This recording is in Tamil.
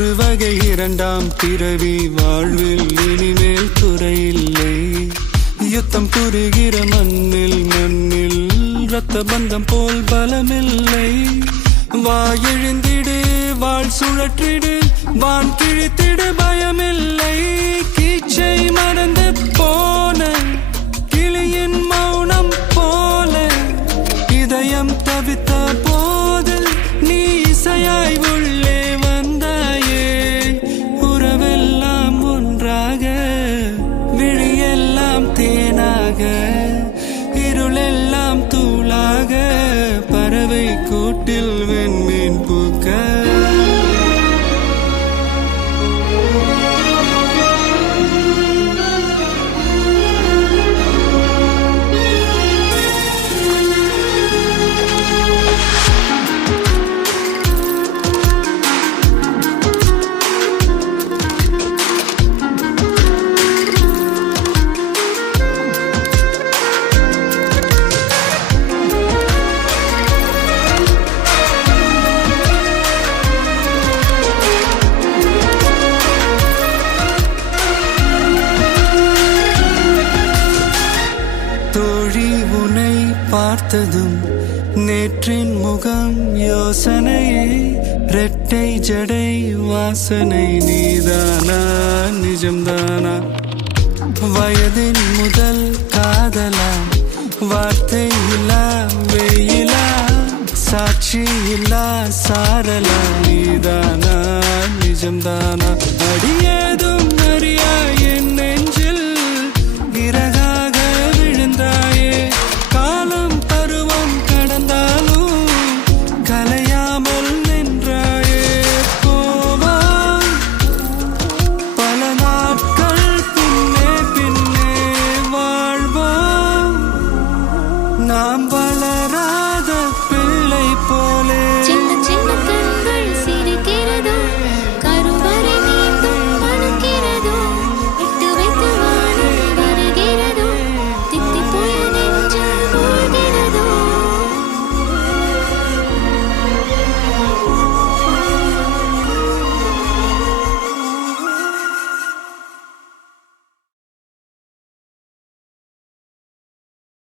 ஒரு வகை இரண்டாம் பிறவி வாழ்வில் இனிமேல் குறையில்லை. யுத்தம் புரிகிற மண்ணில் இரத்த பந்தம் போல் பலமில்லை. வா எழுந்திடு, வாழ் சுழற்றிடு, வான் கிழித்திடு, பயமில்லை. கீச்சை மறந்து போன கிளியின் மௌனம் போல இதயம் தவித்த போது நீ இசையாய் உள்ளே வந்தாயே. உறவெல்லாம் ஒன்றாக, விழியெல்லாம் தேனாக, இருளெல்லாம் தூளாக, பறவை கூட்டில் வெண்மீன் பூக்க. தோழி உன்னை பார்த்ததும் நேற்றின் முகம் யோசனையே. ரெட்டை ஜடை வாசனை நீதானா, நிஜம்தானா? வயதின் முதல் காதலா, வார்த்தை இல்லா வெயிலா, சாட்சி இல்லா சாரலா, நீதானா, நிஜம்தானா? அடியேதும் அறியாய்